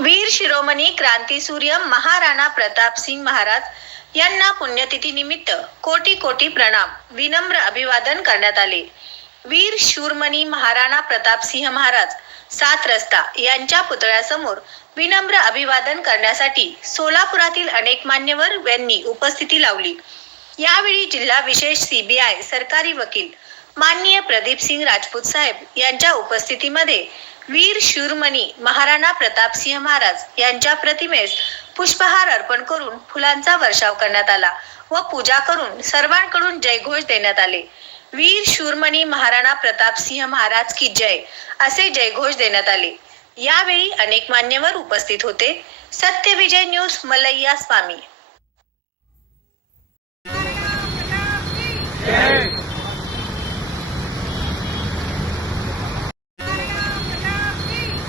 वीर शिरोमणी क्रांतीसूर्य महाराणा प्रताप सिंग महाराज यांना पुण्यतिथी निमित्त कोटी कोटी प्रणाम विनम्र अभिवादन करण्यात आले. वीर शूरमणी महाराणा प्रतापसिंह महाराज सात रस्ता यांच्या पुतळ्यासमोर विनम्र अभिवादन करण्यासाठी सोलापुरातील अनेक मान्यवर यांनी उपस्थिती लावली. यावेळी जिल्हा विशेष सीबीआय सरकारी वकील माननीय प्रदीप सिंग राजपूत साहेब यांच्या उपस्थितीमध्ये वीर शूरमणी महाराणा प्रताप सिंह महाराज यांच्या प्रतिमेस पुष्पहार अर्पण करून फुलांचा वर्षाव करण्यात आला व पूजा करून सर्वांकडून जयघोष देण्यात आले. वीर शूरमणी महाराणा प्रताप सिंह महाराज की जय असे जयघोष देण्यात आले. यावेळी अनेक मान्यवर उपस्थित होते. Satyavijay news Malaiya Swami.